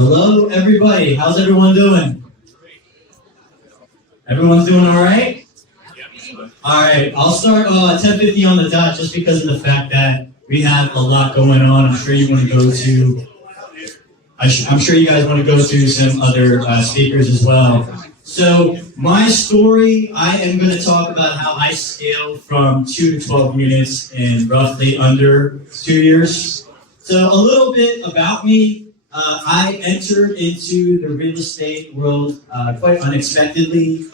Hello, everybody. How's everyone doing? Everyone's doing all right? All right. I'll start 10:50 on the dot just because of the fact that we have a lot going on. I'm sure you want to go to. I'm sure you guys want to go to some other speakers as well. So my story, I am going to talk about how I scaled from 2 to 12 units in roughly under 2 years. So a little bit about me. I entered into the real estate world quite unexpectedly.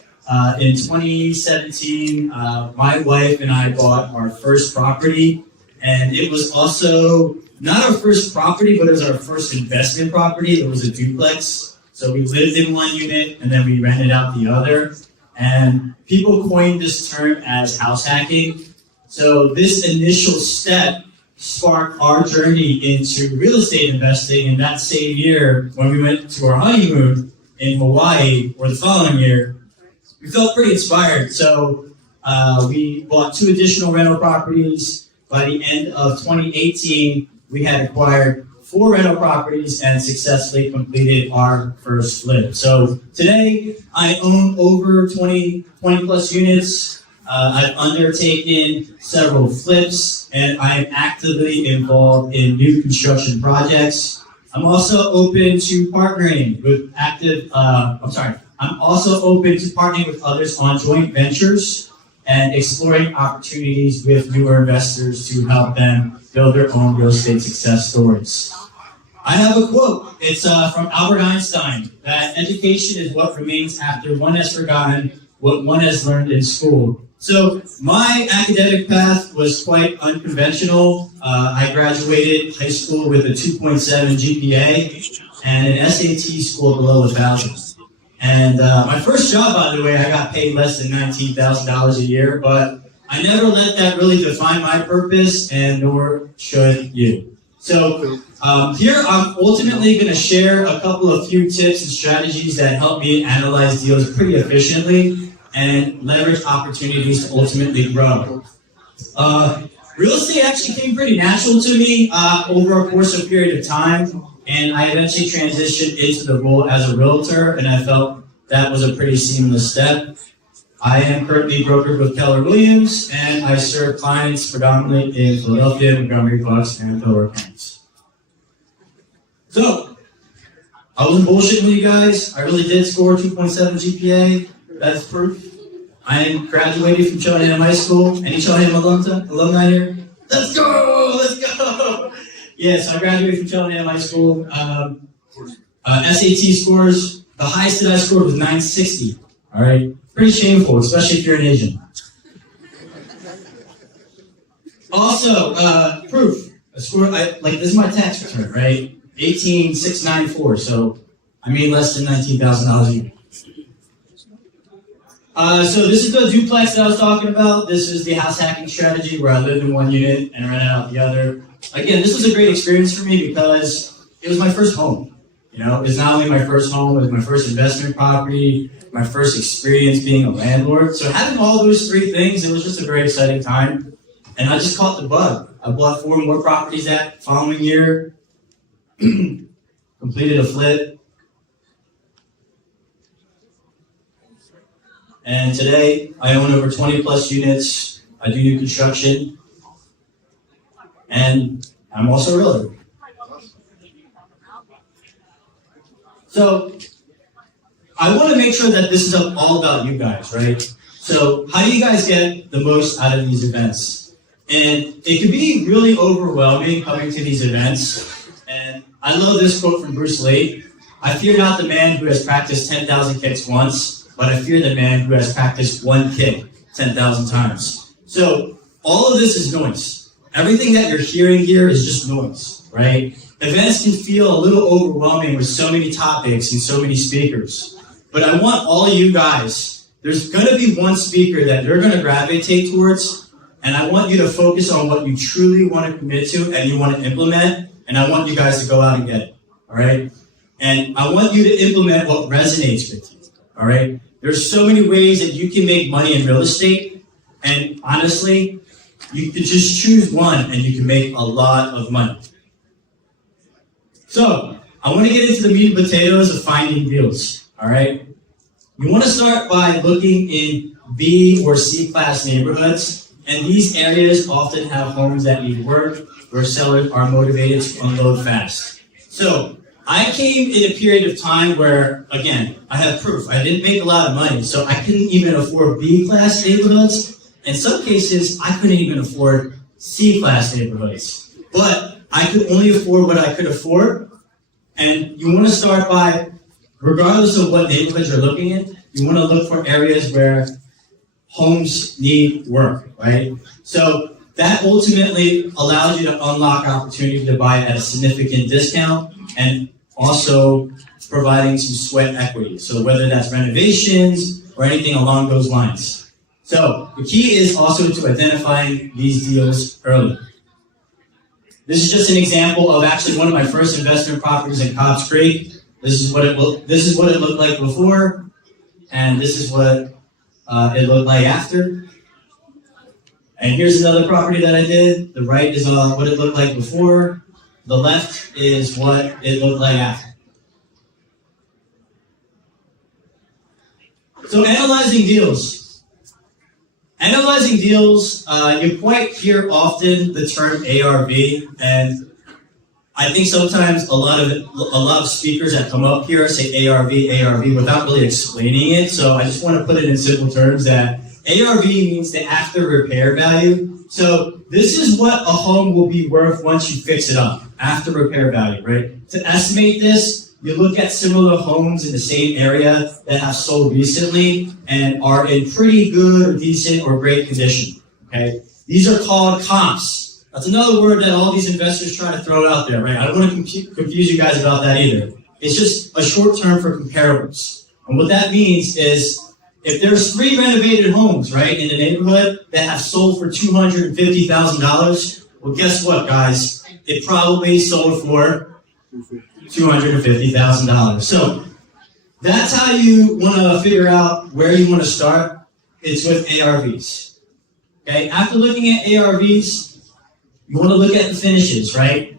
In 2017, my wife and I bought our first property, and it was also not our first property, but it was our first investment property. It was a duplex. So we lived in one unit, and then we rented out the other. And people coined this term as house hacking. So this initial step sparked our journey into real estate investing. And that same year, when we went to our honeymoon in Hawaii, or the following year, we felt pretty inspired. So we bought 2 additional rental properties. By the end of 2018, we had acquired 4 rental properties and successfully completed our first flip. So today, I own over 20 plus units. I've undertaken several flips, and I am actively involved in new construction projects. I'm also open to partnering with I'm also open to partnering with others on joint ventures and exploring opportunities with newer investors to help them build their own real estate success stories. I have a quote. It's from Albert Einstein, that education is what remains after one has forgotten what one has learned in school. So my academic path was quite unconventional. I graduated high school with a 2.7 GPA and an SAT score below 1,000. And my first job, by the way, I got paid less than $19,000 a year, but I never let that really define my purpose, and nor should you. So here I'm ultimately going to share a couple of few tips and strategies that help me analyze deals pretty efficiently and leverage opportunities to ultimately grow. Real estate actually came pretty natural to me over a course of period of time. And I eventually transitioned into the role as a realtor, and I felt that was a pretty seamless step. I am currently brokered with Keller Williams, and I serve clients predominantly in Philadelphia, Montgomery, Bucks, and Delaware counties. So, I wasn't bullshitting with you guys. I really did score 2.7 GPA. That's proof. I am graduated from Cheltenham High School. Any Cheltenham alumni here? Let's go! Let's go! Yes, I graduated from Cheltenham High School. SAT scores, the highest that I scored was 960. All right? Pretty shameful, especially if you're an Asian. Also, proof. I scored, this is my tax return, right? 18,694, so I made less than $19,000 a year. So this is the duplex that I was talking about. This is the house hacking strategy where I lived in one unit and rented out the other. Again, this was a great experience for me because it was my first home. You know, it's not only my first home, it was my first investment property, my first experience being a landlord. So having all those 3 things, it was just a very exciting time. And I just caught the bug. I bought 4 more properties that following year, completed a flip. And today, I own over 20 plus units. I do new construction. And I'm also a realtor. So, I want to make sure that this is all about you guys, right? So, how do you guys get the most out of these events? And it can be really overwhelming coming to these events. And I love this quote from Bruce Lee. I fear not the man who has practiced 10,000 kicks once, but I fear the man who has practiced one kick 10,000 times. So, all of this is noise. Everything that you're hearing here is just noise, right? Events can feel a little overwhelming with so many topics and so many speakers. But I want all of you guys, there's going to be one speaker that you're going to gravitate towards, and I want you to focus on what you truly want to commit to and you want to implement, and I want you guys to go out and get it, all right? And I want you to implement what resonates with you, all right? There's so many ways that you can make money in real estate, and honestly, you could just choose one and you can make a lot of money. So, I want to get into the meat and potatoes of finding deals, all right? You want to start by looking in B or C class neighborhoods, and these areas often have homes that need work, where sellers are motivated to unload fast. So I came in a period of time where, again, I have proof. I didn't make a lot of money, so I couldn't even afford B class neighborhoods. In some cases, I couldn't even afford C class neighborhoods. But I could only afford what I could afford. And you want to start by, regardless of what neighborhoods you're looking at, you want to look for areas where homes need work, right? So that ultimately allows you to unlock opportunity to buy at a significant discount and also providing some sweat equity. So whether that's renovations or anything along those lines. So the key is also to identifying these deals early. This is just an example of actually one of my first investment properties in Cobbs Creek. This is what it looked like before, and this is what it looked like after. And here's another property that I did. The right is what it looked like before. The left is what it looked like after. So analyzing deals. Analyzing deals, you quite hear often the term ARV, and I think sometimes a lot of speakers that come up here say ARV without really explaining it. So I just want to put it in simple terms that ARV means the after repair value. So this is what a home will be worth once you fix it up, after repair value, right? To estimate this, you look at similar homes in the same area that have sold recently and are in pretty good or decent or great condition, okay? These are called comps. That's another word that all these investors try to throw out there, right? I don't want to confuse you guys about that either. It's just a short term for comparables. And what that means is if there's 3 renovated homes, right, in the neighborhood that have sold for $250,000, well, guess what, guys? It probably sold for $250,000. So that's how you want to figure out where you want to start. It's with ARVs. Okay, after looking at ARVs, you want to look at the finishes, right?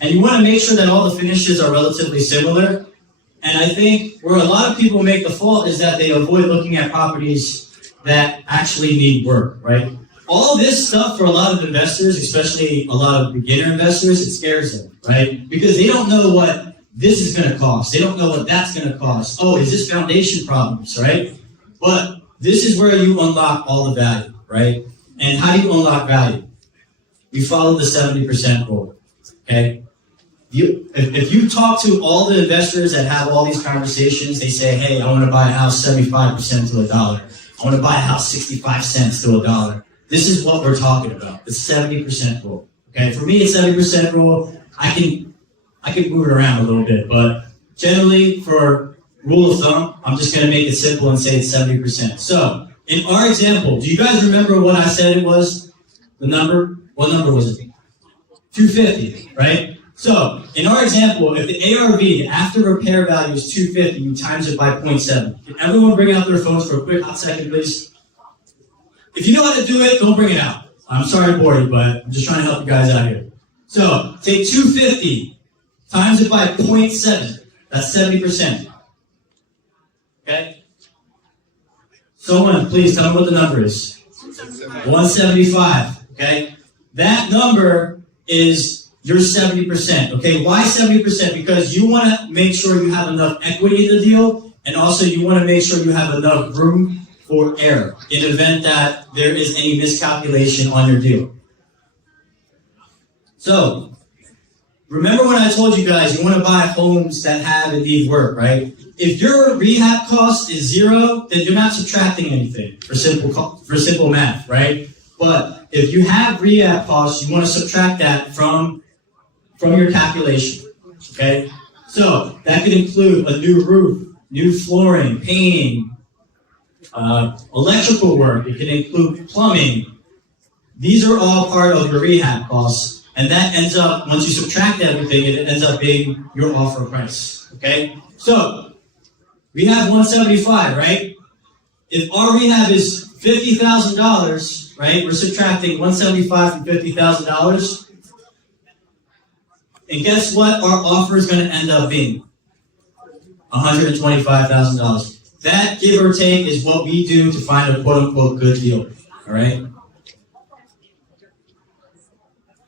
And you want to make sure that all the finishes are relatively similar. And I think where a lot of people make the fault is that they avoid looking at properties that actually need work, right? All this stuff for a lot of investors, especially a lot of beginner investors, it scares them, right? Because they don't know what this is going to cost. They don't know what that's going to cost. Oh, is this foundation problems, right? But this is where you unlock all the value, right? And how do you unlock value? You follow the 70% rule, okay? If you talk to all the investors that have all these conversations, they say, hey, I want to buy a house 75% to $1. I want to buy a house 65 cents to $1. This is what we're talking about, the 70% rule. Okay, for me, it's 70% rule. I can move it around a little bit, but generally, for rule of thumb, I'm just going to make it simple and say it's 70%. So, in our example, do you guys remember what I said it was? The number? What number was it? 250, right? So, in our example, if the ARV, the after repair value is 250, you times it by 0.7. Can everyone bring out their phones for a quick hot second, please? If you know how to do it, don't bring it out. I'm sorry to bore you, but I'm just trying to help you guys out here. So, take 250, times it by 0.7. That's 70%. Okay? Someone, please tell me what the number is. 175. Okay? That number is your 70%. Okay? Why 70%? Because you want to make sure you have enough equity in the deal, and also you want to make sure you have enough room for error in the event that there is any miscalculation on your deal. So, remember when I told you guys you want to buy homes that have and need work, right? If your rehab cost is 0, then you're not subtracting anything for simple math, right? But if you have rehab costs, you want to subtract that from your calculation, okay? So that could include a new roof, new flooring, painting, electrical work. It can include plumbing. These are all part of your rehab costs, and that ends up, once you subtract everything, it ends up being your offer price, okay? So, we have 175, right? If our rehab is $50,000, right, we're subtracting 175 from $50,000. And guess what our offer is going to end up being? $125,000. That, give or take, is what we do to find a quote-unquote good deal. All right?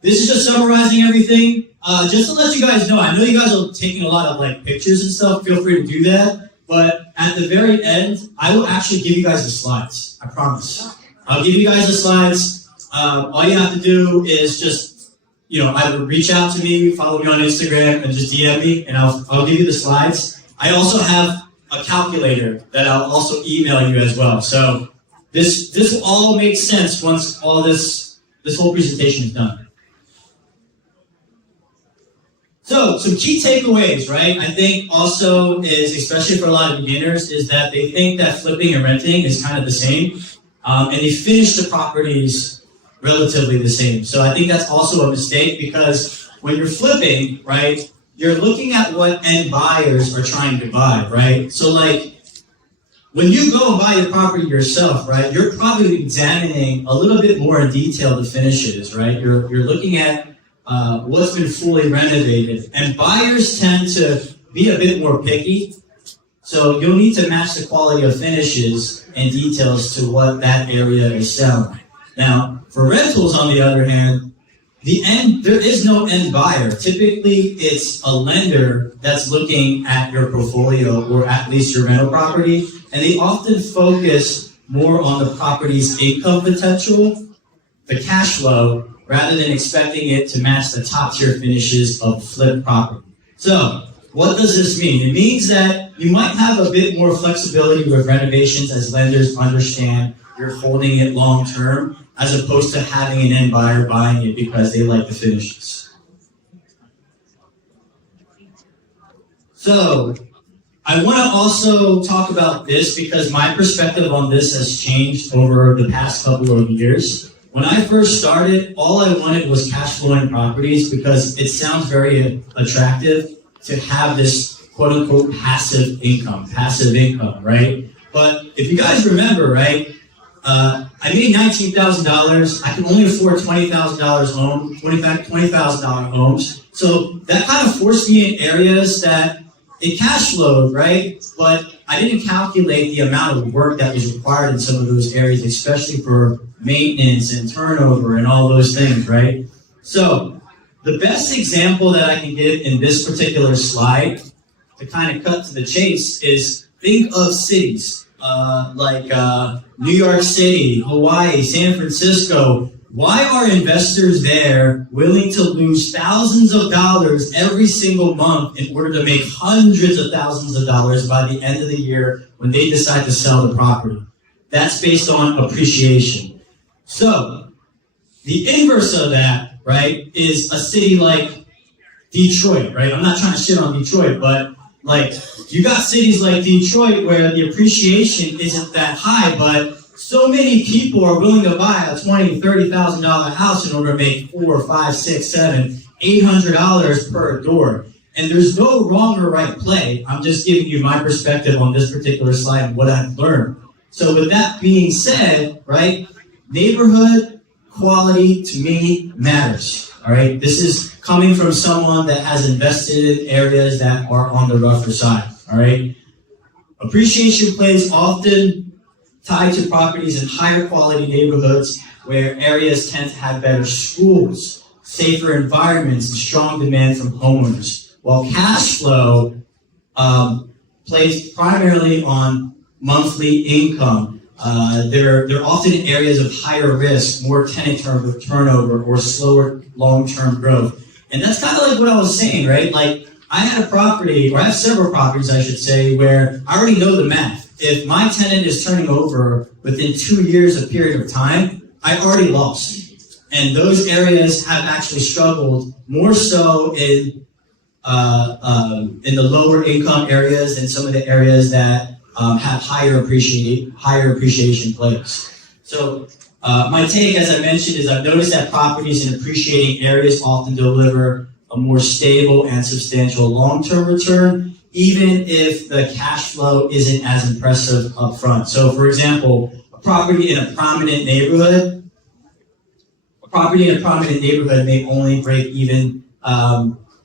This is just summarizing everything. Just to let you guys know, I know you guys are taking a lot of like pictures and stuff. Feel free to do that. But at the very end, I will actually give you guys the slides. I promise. I'll give you guys the slides. All you have to do is just, either reach out to me, follow me on Instagram, and just DM me, and I'll give you the slides. I also have a calculator that I'll also email you as well. So this will all make sense once all this whole presentation is done. So, some key takeaways, right? I think also is, especially for a lot of beginners, is that they think that flipping and renting is kind of the same, and they finish the properties relatively the same. So I think that's also a mistake, because when you're flipping, right, you're looking at what end buyers are trying to buy, right? So like, when you go and buy your property yourself, right, you're probably examining a little bit more in detail the finishes, right? You're looking at what's been fully renovated. And buyers tend to be a bit more picky. So you'll need to match the quality of finishes and details to what that area is selling. Now, for rentals, on the other hand, there is no end buyer. Typically, it's a lender that's looking at your portfolio, or at least your rental property, and they often focus more on the property's income potential, the cash flow, rather than expecting it to match the top-tier finishes of flip property. So, what does this mean? It means that you might have a bit more flexibility with renovations as lenders understand you're holding it long-term, as opposed to having an end buyer buying it because they like the finishes. So, I want to also talk about this because my perspective on this has changed over the past couple of years. When I first started, all I wanted was cash flowing properties because it sounds very attractive to have this quote-unquote passive income, right? But if you guys remember, right, I made $19,000. I can only afford $20,000 home, $20,000 homes. So that kind of forced me in areas that it cash flowed, right? But I didn't calculate the amount of work that was required in some of those areas, especially for maintenance and turnover and all those things, right? So the best example that I can give in this particular slide, to kind of cut to the chase, is think of cities like New York City, Hawaii, San Francisco. Why are investors there willing to lose thousands of dollars every single month in order to make hundreds of thousands of dollars by the end of the year when they decide to sell the property? That's based on appreciation. So, the inverse of that, right, is a city like Detroit, right? I'm not trying to shit on Detroit, but like, you got cities like Detroit where the appreciation isn't that high, but so many people are willing to buy a $20,000, $30,000 house in order to make $400, $500, $600, $700, $800 per door. And there's no wrong or right play. I'm just giving you my perspective on this particular slide and what I've learned. So with that being said, right, neighborhood quality to me matters. All right, this is coming from someone that has invested in areas that are on the rougher side. All right, appreciation plays often tied to properties in higher quality neighborhoods where areas tend to have better schools, safer environments, and strong demand from homeowners. While cash flow plays primarily on monthly income. They're often in areas of higher risk, more tenant turnover, or slower long-term growth. And that's kind of like what I was saying, right? Like, I had a property, or I have several properties, I should say, where I already know the math. If my tenant is turning over within 2 years of period of time, I already lost. And those areas have actually struggled more so in the lower income areas than some of the areas that have higher appreciation plays. So my take, as I mentioned, is I've noticed that properties in appreciating areas often deliver a more stable and substantial long-term return, even if the cash flow isn't as impressive up front. So, for example, a property in a prominent neighborhood may only break even,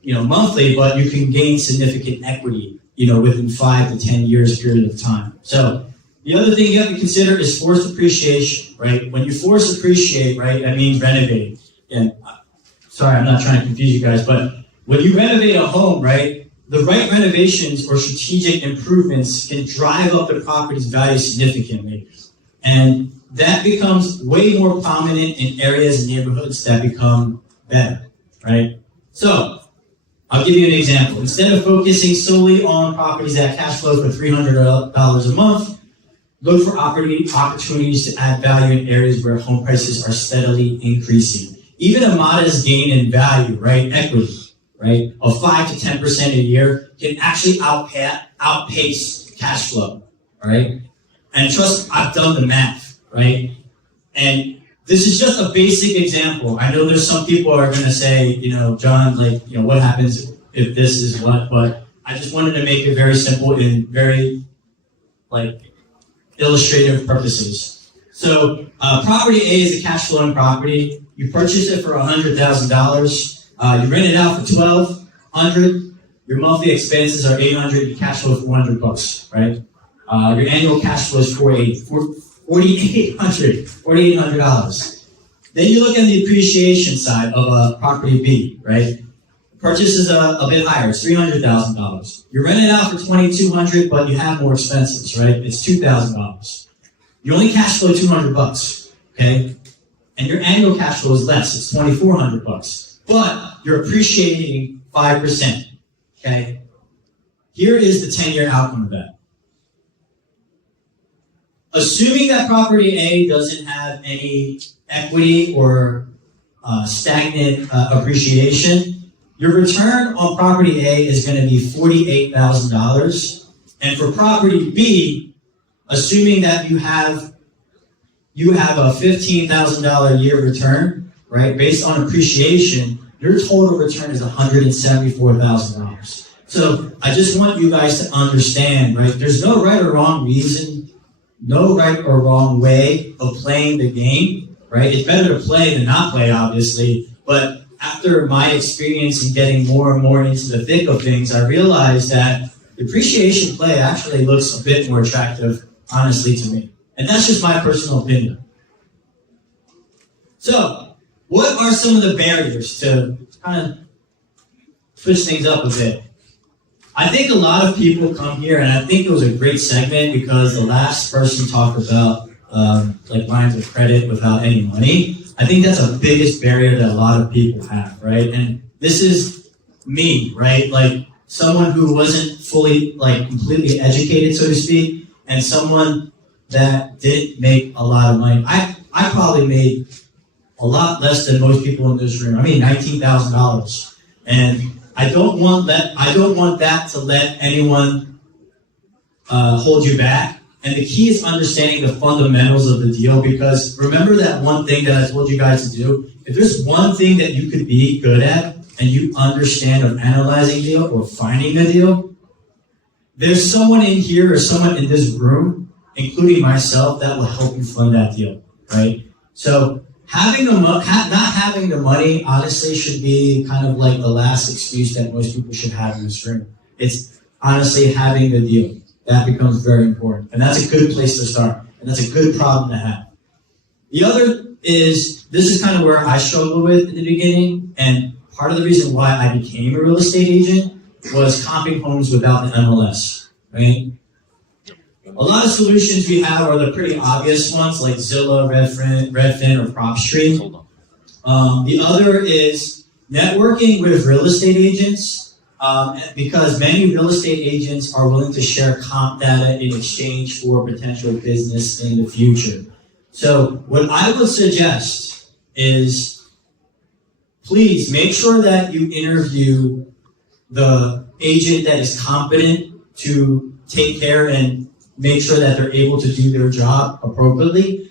monthly, but you can gain significant equity, within 5 to 10 years period of time. So the other thing you have to consider is forced appreciation, right? When you force appreciate, right, that means renovating. And sorry, I'm not trying to confuse you guys, but when you renovate a home, right, the right renovations or strategic improvements can drive up the property's value significantly. And that becomes way more prominent in areas and neighborhoods that become better, right? So I'll give you an example. Instead of focusing solely on properties that cash flow for $300 a month, look for opportunities to add value in areas where home prices are steadily increasing. Even a modest gain in value, right, equity, right, of 5 to 10% a year can actually outpace cash flow, right? And trust, I've done the math, right? And this is just a basic example. I know there's some people who are going to say, John, what happens if this is what? But I just wanted to make it very simple and very, illustrative purposes. So property A is a cash flowing property. You purchase it for $100,000. You rent it out for $1,200. Your monthly expenses are $800. Your cash flow is $400, right? Your annual cash flow is $4,800. Then you look at the appreciation side of property B, right? Purchase is a bit higher. It's $300,000. You rent it out for $2,200, but you have more expenses, right? It's $2,000. You only cash flow $200, okay? And your annual cash flow is less. It's $2,400, but you're appreciating 5%, okay? Here is the 10-year outcome of that. Assuming that property A doesn't have any equity or stagnant appreciation, your return on property A is going to be $48,000. And for property B, assuming that you have a $15,000 a year return, right, based on appreciation, your total return is $174,000. So I just want you guys to understand, right, there's no right or wrong reason, no right or wrong way of playing the game, right? It's better to play than not play, obviously, but after my experience in getting more and more into the thick of things, I realized that the appreciation play actually looks a bit more attractive, honestly, to me. And that's just my personal opinion. So, what are some of the barriers to kind of push things up a bit? I think a lot of people come here, and I think it was a great segment because the last person talked about lines of credit without any money. I think that's the biggest barrier that a lot of people have, right? And this is me, right? Someone who wasn't fully, completely educated, so to speak, and someone that didn't make a lot of money. I probably made a lot less than most people in this room. I mean, $19,000. And I don't want that to let anyone hold you back. And the key is understanding the fundamentals of the deal, because remember that one thing that I told you guys to do? If there's one thing that you could be good at and you understand of analyzing a deal or finding the deal, there's someone in here or someone in this room, including myself, that will help you fund that deal, right? So not having the money, honestly, should be kind of like the last excuse that most people should have in this room. It's honestly having the deal. That becomes very important. And that's a good place to start. And that's a good problem to have. The other is, this is kind of where I struggled with in the beginning, and part of the reason why I became a real estate agent was comping homes without the MLS, right? A lot of solutions we have are the pretty obvious ones, like Zillow, Redfin, or PropStream. The other is networking with real estate agents, because many real estate agents are willing to share comp data in exchange for potential business in the future. So what I would suggest is, please make sure that you interview the agent that is competent to take care and make sure that they're able to do their job appropriately.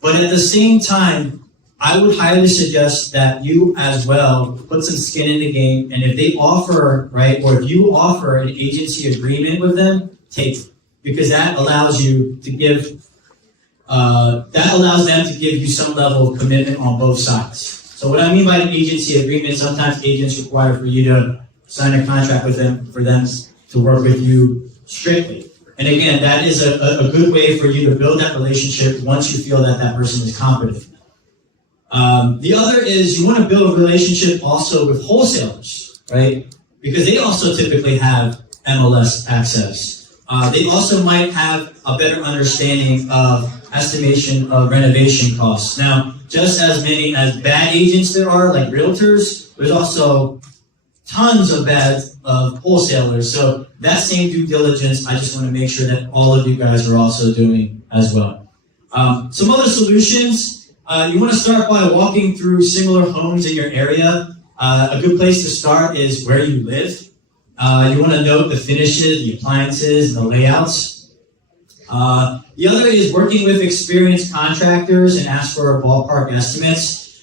But at the same time, I would highly suggest that you as well put some skin in the game, and if they offer, right, or if you offer an agency agreement with them, take it. Because that allows you to give, them to give you some level of commitment on both sides. So So what I mean by an agency agreement, sometimes agents require for you to sign a contract with them for them to work with you strictly. And again, that is a good way for you to build that relationship once you feel that that person is competent. The other is you want to build a relationship also with wholesalers, right? Because they also typically have MLS access. They also might have a better understanding of estimation of renovation costs. Now, just as many as bad agents there are, like realtors, there's also tons of bad wholesalers. So that same due diligence, I just want to make sure that all of you guys are also doing as well. Some other solutions, you want to start by walking through similar homes in your area. A good place to start is where you live. You want to note the finishes, the appliances, and the layouts. The other is working with experienced contractors and ask for ballpark estimates.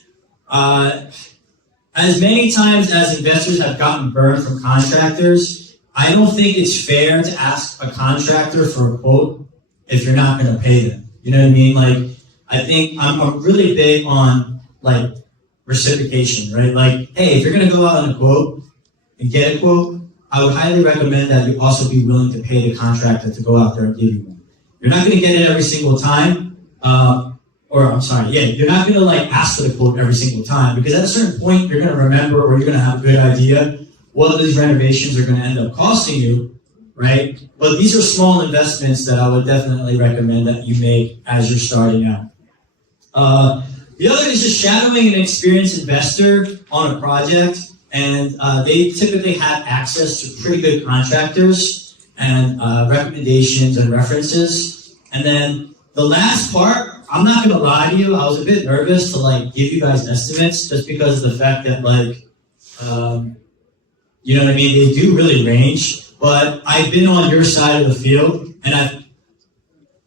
As many times as investors have gotten burned from contractors, I don't think it's fair to ask a contractor for a quote if you're not going to pay them. You know what I mean? Like, I think I'm really big on, like, reciprocation, right? Like, hey, if you're going to go out on a quote and get a quote, I would highly recommend that you also be willing to pay the contractor to go out there and give you one. You're not going to get it every single time, you're not going to like ask for the quote every single time, because at a certain point you're going to remember, or you're going to have a good idea what these renovations are going to end up costing you, right? But these are small investments that I would definitely recommend that you make as you're starting out. The other is just shadowing an experienced investor on a project, and they typically have access to pretty good contractors and recommendations and references. And then the last part, I'm not gonna lie to you, I was a bit nervous to like give you guys estimates just because of the fact that like, you know what I mean, they do really range, but I've been on your side of the field, and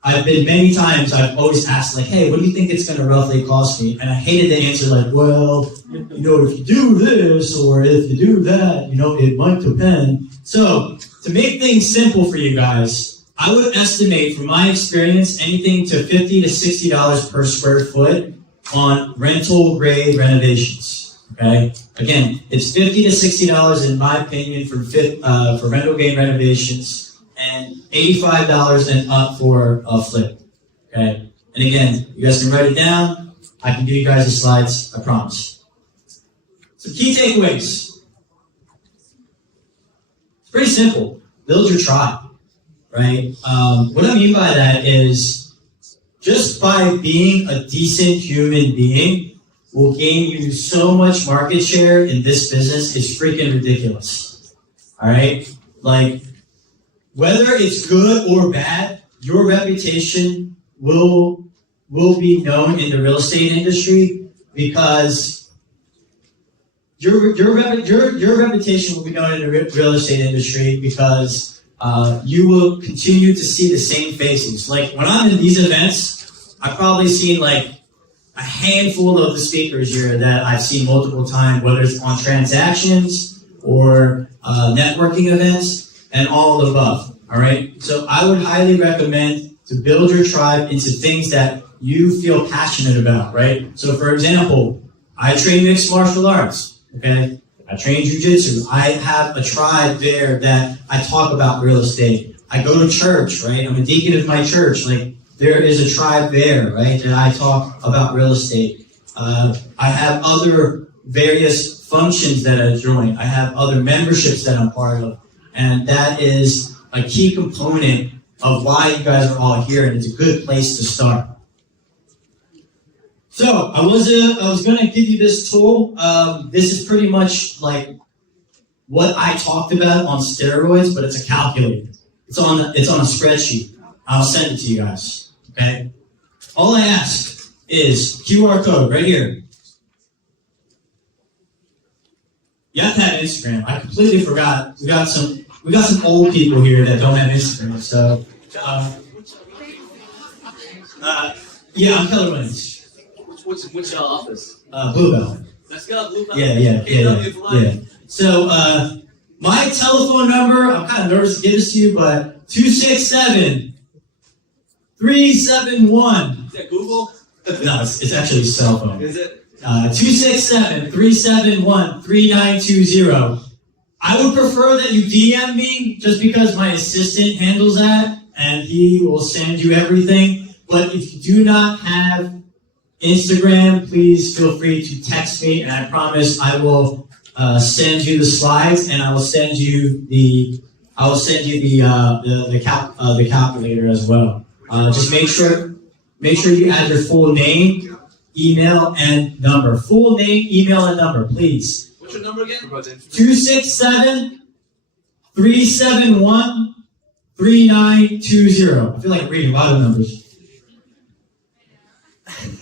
I've been many times, I've always asked like, hey, what do you think it's gonna roughly cost me? And I hated the answer like, well, you know, if you do this or if you do that, you know, it might depend. So to make things simple for you guys, I would estimate, from my experience, anything to $50 to $60 per square foot on rental grade renovations. Okay, again, it's $50 to $60 in my opinion for rental grade renovations, and $85 and up for a flip. Okay, and again, you guys can write it down. I can give you guys the slides, I promise. Some key takeaways. It's pretty simple. Build your tribe. Right? What I mean by that is just by being a decent human being will gain you so much market share in this business, it's freaking ridiculous. All right? Like, whether it's good or bad, your reputation will be known in the real estate industry, because your reputation will be known in the real estate industry because you will continue to see the same faces. Like, when I'm in these events, I've probably seen like a handful of the speakers here that I've seen multiple times, whether it's on transactions or networking events and all of the above. All right. So I would highly recommend to build your tribe into things that you feel passionate about. Right. So, for example, I train mixed martial arts. Okay. I train jiu-jitsu. I have a tribe there that I talk about real estate. I go to church, right? I'm a deacon of my church. Like, there is a tribe there, right, that I talk about real estate. I have other various functions that I join. I have other memberships that I'm part of. And that is a key component of why you guys are all here, and it's a good place to start. So I was going to give you this tool. This is pretty much like what I talked about on steroids, but it's a calculator. It's on a spreadsheet. I'll send it to you guys. Okay. All I ask is QR code right here. You have to have Instagram. I completely forgot. We got some old people here that don't have Instagram. So yeah, I'm colorblind. What's your office? Bluebell. Let's go, Bluebell. Yeah. So, my telephone number, I'm kind of nervous to give this to you, but 267-371. Is that Google? No, it's actually a cell phone. Is it? 267-371-3920. I would prefer that you DM me just because my assistant handles that and he will send you everything. But if you do not have Instagram, please feel free to text me and I promise I will send you the slides and I will send you the calculator as well. Just make sure you add your full name, email, and number. Full name, email, and number, please. What's your number again? 267-371-3920. I feel like reading a lot of numbers.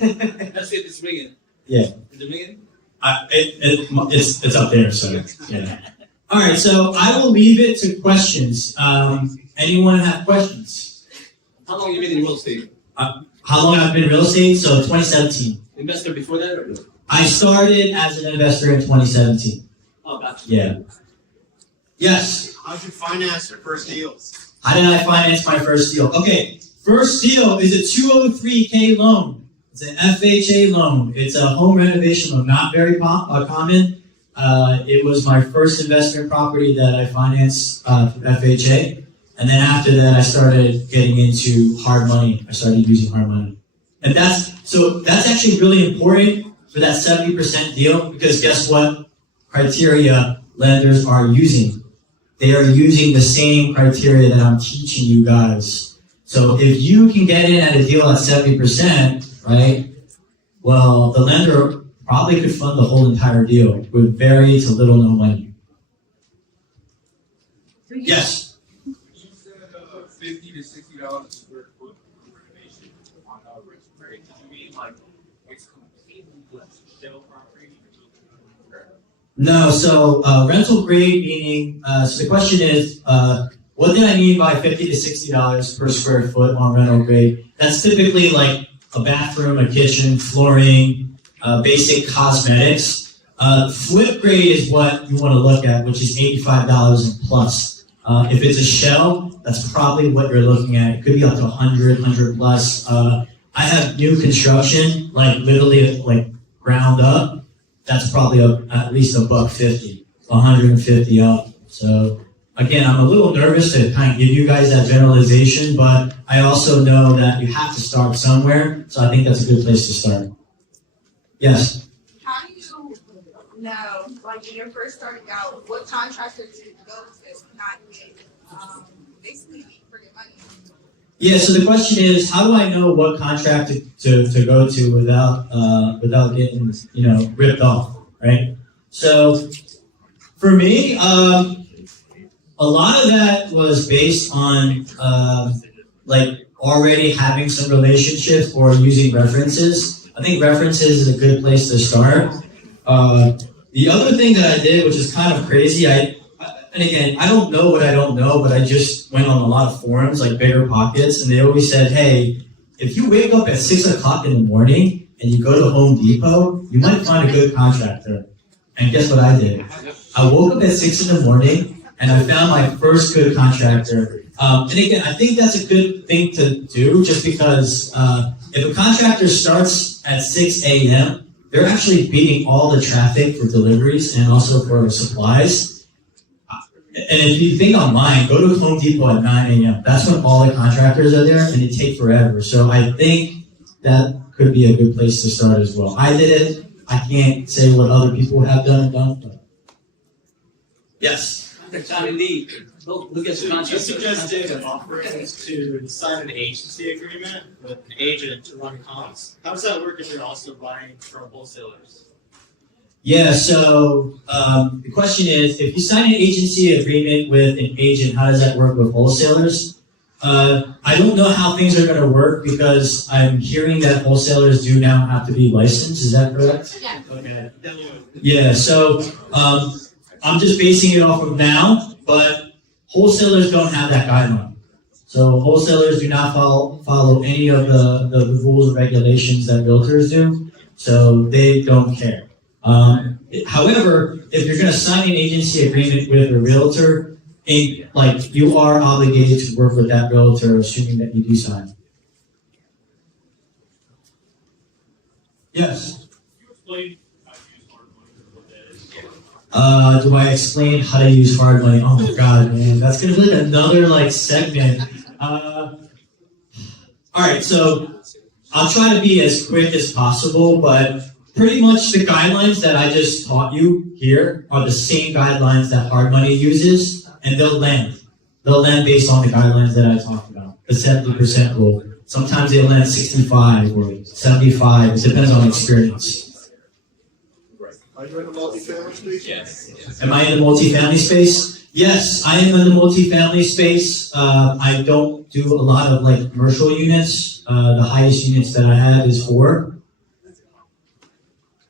Let's see if it's ringing. Yeah. Is it ringing? It's up there, so yeah. All right, so I will leave it to questions. Anyone have questions? How long have you been in real estate? How long I've been in real estate? So 2017. Investor before that? Or? I started as an investor in 2017. Oh, gotcha. Yeah. Yes. How'd you finance your first deals? How did I finance my first deal? Okay, first deal is a 203K loan. It's an FHA loan. It's a home renovation loan, not very common. It was my first investment property that I financed through FHA. And then after that, I started getting into hard money. I started using hard money. And that's actually really important for that 70% deal because guess what criteria lenders are using? They are using the same criteria that I'm teaching you guys. So if you can get in at a deal at 70%, right? Well, the lender probably could fund the whole entire deal with very to little no money. Yes? You said $50 to $60 a square foot renovation on rental rate. Do you mean like it's completely shell property? No, so rental grade meaning, so the question is, what did I mean by $50 to $60 per square foot on rental grade? That's typically like a bathroom, a kitchen, flooring, basic cosmetics. Flip grade is what you want to look at, which is $85 and plus. If it's a shell, that's probably what you're looking at. It could be up to 100 plus. I have new construction, like literally like ground up. That's probably at least $150, 150 up. So again, I'm a little nervous to kind of give you guys that generalization, but I also know that you have to start somewhere. So I think that's a good place to start. Yes? How do you know, like when you're first starting out, what contractor to go to not get basically for your money? Yeah, so the question is, how do I know what contract to go to without getting, ripped off, right? So for me, a lot of that was based on like already having some relationships or using references. I think references is a good place to start. The other thing that I did, which is kind of crazy, and again, I don't know what I don't know, but I just went on a lot of forums like Bigger Pockets, and they always said, hey, if you wake up at 6 o'clock in the morning and you go to Home Depot, you might find a good contractor. And guess what I did? I woke up at 6 in the morning and I found my first good contractor. And again, I think that's a good thing to do just because if a contractor starts at 6 a.m., they're actually beating all the traffic for deliveries and also for supplies. And if you think online, go to Home Depot at 9 a.m. That's when all the contractors are there and they take forever. So I think that could be a good place to start as well. I did it. I can't say what other people have done. But yes? John, indeed. Look at the contract. You suggested offering to sign an agency agreement with an agent to run comps. How does that work if you're also buying from wholesalers? Yeah, so the question is, if you sign an agency agreement with an agent, how does that work with wholesalers? I don't know how things are going to work because I'm hearing that wholesalers do now have to be licensed. Is that correct? Yeah. Okay. Yeah, so I'm just basing it off of now, but wholesalers don't have that guideline. So wholesalers do not follow any of the rules and regulations that realtors do, so they don't care. However, if you're going to sign an agency agreement with a realtor, you are obligated to work with that realtor, assuming that you do sign. Yes. You explain how to use hard money for what that is? Do I explain how to use hard money? Oh my god, man, that's gonna be like another like segment. All right, so I'll try to be as quick as possible, but pretty much the guidelines that I just taught you here are the same guidelines that hard money uses, and they'll land. They'll land based on the guidelines that I talked about, the 70% rule. Sometimes they'll land 65 or 75. It depends on experience. Are you in the multifamily space? Yes. Am I in the multifamily space? Yes, I am in the multifamily space. I don't do a lot of like commercial units. The highest units that I have is 4.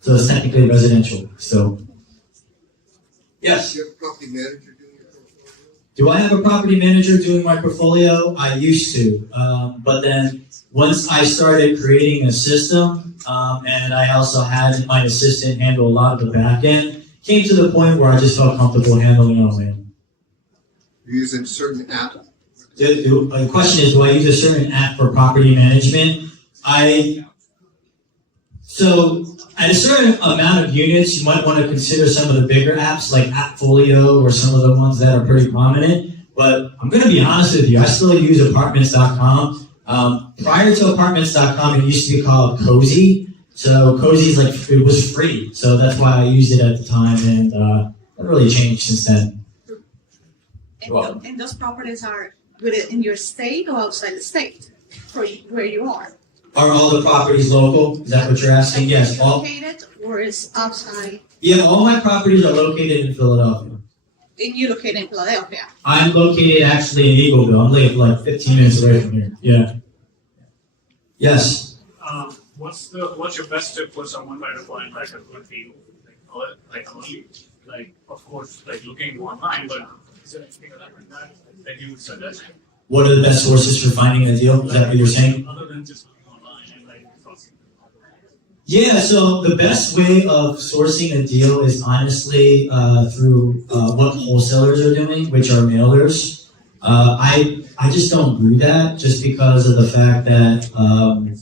So it's technically residential. So, yes. Do you have a property manager doing your portfolio? Do I have a property manager doing my portfolio? I used to. But then once I started creating a system, and I also had my assistant handle a lot of the back end, came to the point where I just felt comfortable handling it on my own. You're using certain app? The question is, do I use a certain app for property management? So at a certain amount of units, you might want to consider some of the bigger apps like Appfolio or some of the ones that are pretty prominent. But I'm going to be honest with you, I still use apartments.com. Prior to apartments.com, it used to be called Cozy. So Cozy's like, it was free. So that's why I used it at the time, and it really changed since then. And those properties are within your state or outside the state, where you are? Are all the properties local? Is that what you're asking? Yes. All, Located or is outside? yeah, all my properties are located in Philadelphia. And you located in Philadelphia? I'm located actually in Eagleville. I'm like 15 minutes away from here. Yeah. Yes. What's your best tip for someone trying to find like a good deal? Like of course, like looking online, but is there anything that you would suggest? What are the best sources for finding a deal? Is that what you're saying? Other than just online and like talking. Yeah, so the best way of sourcing a deal is honestly through what wholesalers are doing, which are mailers. I just don't do that just because of the fact that I'm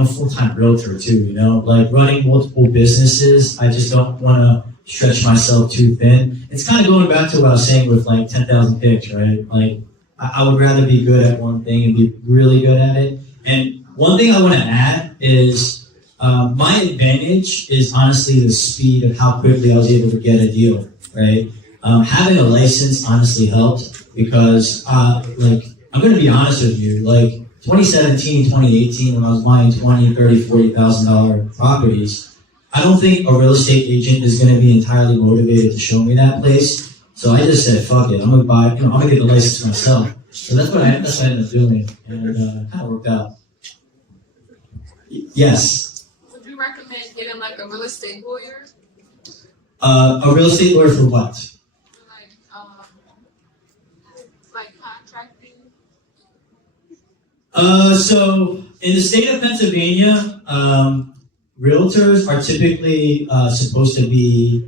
a full-time realtor too, you know? Like running multiple businesses, I just don't want to stretch myself too thin. It's kind of going back to what I was saying with like 10,000 picks, right? Like I would rather be good at one thing and be really good at it. And one thing I want to add is my advantage is honestly the speed of how quickly I was able to get a deal, right? Having a license honestly helped because like I'm going to be honest with you, like 2017, 2018, when I was buying $20,000, $30,000, $40,000 properties, I don't think a real estate agent is going to be entirely motivated to show me that place. So I just said, fuck it, I'm going to buy, I'm going to get the license myself. So that's what I ended up doing, and kind of worked out. Yes. Would you recommend getting like a real estate lawyer? A real estate lawyer for what? Like contracting? So in the state of Pennsylvania, realtors are typically supposed to be,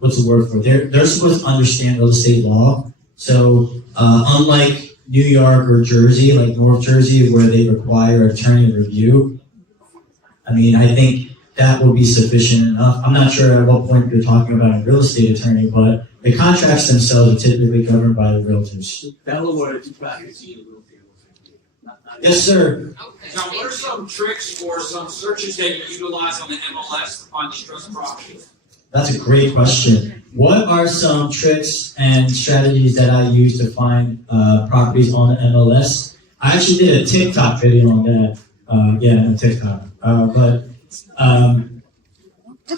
what's the word for it? They're supposed to understand real estate law. So unlike New York or Jersey, like North Jersey, where they require attorney review, I mean, I think that will be sufficient enough. I'm not sure at what point you're talking about a real estate attorney, but the contracts themselves are typically governed by the realtors. Delaware, it's practice. Yes, sir. Okay. Now, what are some tricks or some searches that you utilize on the MLS to find distressed property? That's a great question. What are some tricks and strategies that I use to find properties on the MLS? I actually did a TikTok video on that. On TikTok. But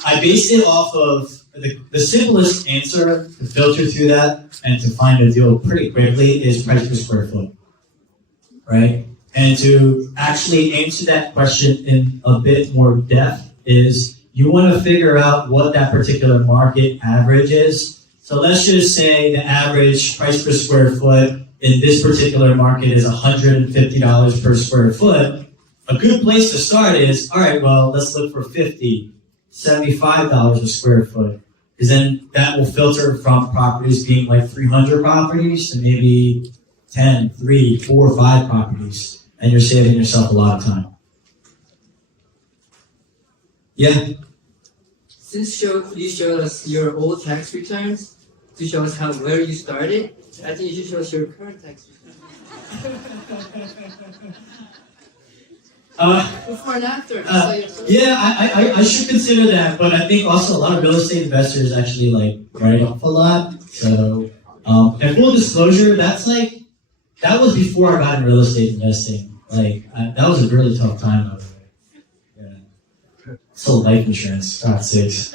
I based it off of the simplest answer to filter through that and to find a deal pretty quickly is price per square foot, right? And to actually answer that question in a bit more depth is you want to figure out what that particular market average is. So let's just say the average price per square foot in this particular market is $150 per square foot. A good place to start is, all right, well, let's look for $50, $75 a square foot. Because then that will filter from properties being like 300 properties to maybe 10, 3, 4, 5 properties. And you're saving yourself a lot of time. Yeah. Since you showed us your old tax returns to show us where you started, I think you should show us your current tax returns. Before and after. Yeah, I should consider that, but I think also a lot of real estate investors actually like write off a lot. So, and full disclosure, that was before I got in real estate investing. That was a really tough time, by the way. Yeah. Sold life insurance, God's sakes.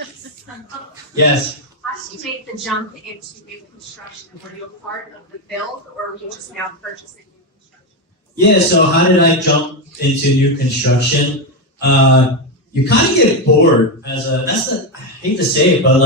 Yes. How did you make the jump into new construction? Were you a part of the build, or were you just now purchasing new construction? Yeah, so how did I jump into new construction? You kind of get bored I hate to say it, but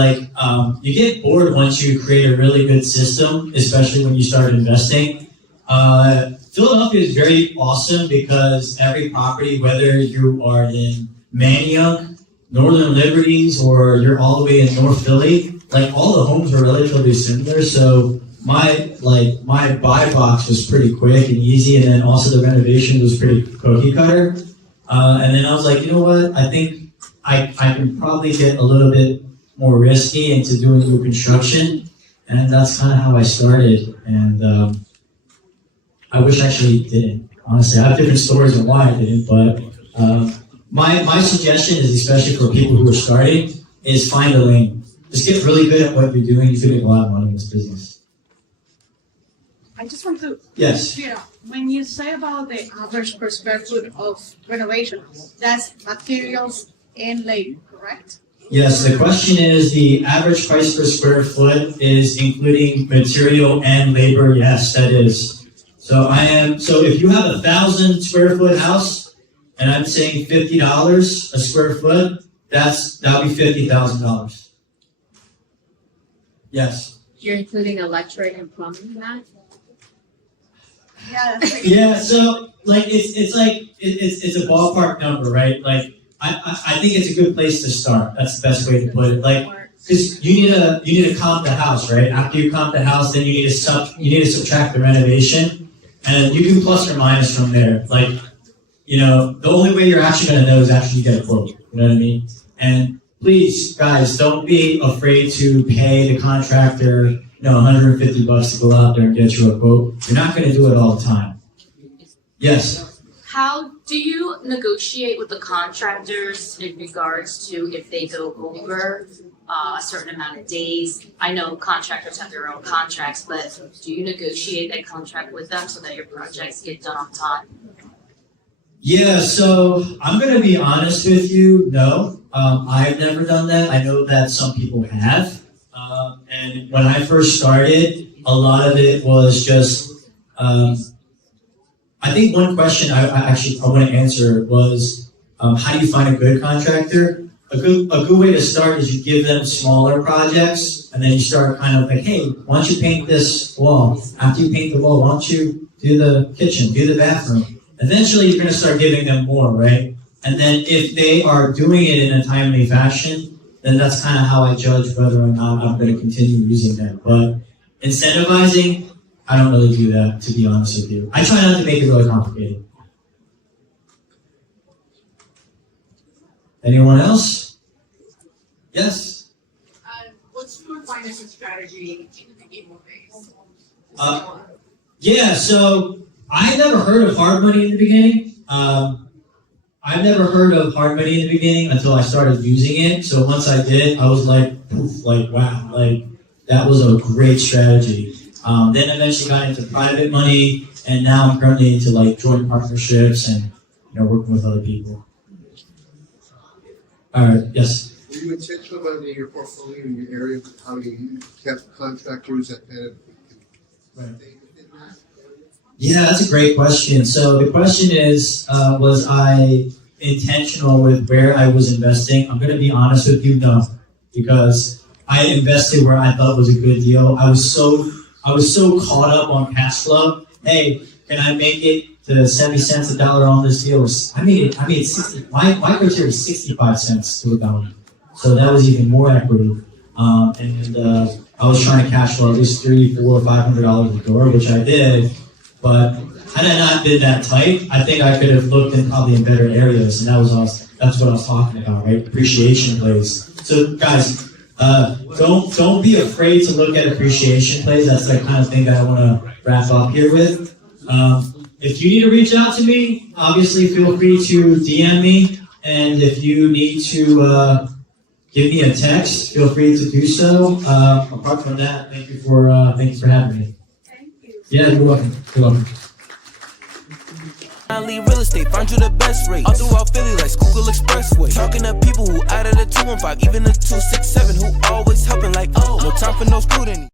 you get bored once you create a really good system, especially when you start investing. Philadelphia is very awesome because every property, whether you are in Manayunk, Northern Liberties, or you're all the way in North Philly, all the homes are relatively similar. So my buy box was pretty quick and easy, and then also the renovation was pretty cookie cutter. And then I was like, you know what? I think I can probably get a little bit more risky into doing new construction, and that's kind of how I started. And I wish I actually didn't. Honestly, I have different stories on why I didn't, but my suggestion is, especially for people who are starting, is find a lane. Just get really good at what you're doing. You can make a lot of money in this business. I just want to. Yes. Yeah. When you say about the average per square foot of renovation, that's materials and labor, correct? Yes, the question is the average price per square foot is including material and labor. Yes, that is. So if you have 1,000 square foot house and I'm saying $50 a square foot, that'll be $50,000. Yes. You're including electric and plumbing in that? Yeah. Yeah, so it's a ballpark number, right? I think it's a good place to start. That's the best way to put it. Because you need to comp the house, right? After you comp the house, then you need to subtract the renovation, and you can plus or minus from there. The only way you're actually going to know is after you get a quote. You know what I mean? And please, guys, don't be afraid to pay the contractor, $150 to go out there and get you a quote. You're not going to do it all the time. Yes. How do you negotiate with the contractors in regards to if they go over a certain amount of days? I know contractors have their own contracts, but do you negotiate that contract with them so that your projects get done on time? Yeah, so I'm going to be honest with you. No, I've never done that. I know that some people have. And when I first started, a lot of it was just, I think one question I want to answer was, how do you find a good contractor? A good way to start is you give them smaller projects, and then you start kind of hey, why don't you paint this wall? After you paint the wall, why don't you do the kitchen, do the bathroom? Eventually, you're going to start giving them more, right? And then if they are doing it in a timely fashion, then that's kind of how I judge whether or not I'm going to continue using them. But incentivizing, I don't really do that, to be honest with you. I try not to make it really complicated. Anyone else? Yes? What's your financing strategy in the Expo phase? Yeah, so I never heard of hard money in the beginning. I've never heard of hard money in the beginning until I started using it. So once I did, I was poof, wow, that was a great strategy. Then eventually got into private money, and now I'm currently into joint partnerships and working with other people. All right, yes. Were you intentional about your portfolio in your area, how you kept contractors that kind of stay within that? Yeah, that's a great question. So the question is, was I intentional with where I was investing? I'm going to be honest with you, no, because I invested where I thought was a good deal. I was so caught up on cash flow. Hey, can I make it to 70 cents a dollar on this deal? I made 60. My criteria is 65 cents to a dollar. So that was even more equity. And I was trying to cash flow at least $300, $400, $500 a door, which I did. But had I not been that tight, I think I could have looked in probably in better areas, and that That's what I was talking about, right? Appreciation plays. So guys, don't be afraid to look at appreciation plays. That's the kind of thing that I want to wrap up here with. If you need to reach out to me, obviously feel free to DM me. And if you need to give me a text, feel free to do so. Apart from that, thank you for having me. Thank you. Yeah, you're welcome. You're welcome. I leave real estate, find you the best rate. All throughout Philly like Schuylkill Expressway. Talking to people who out of the 215, even the 267, who always helping like, oh, no time for no student.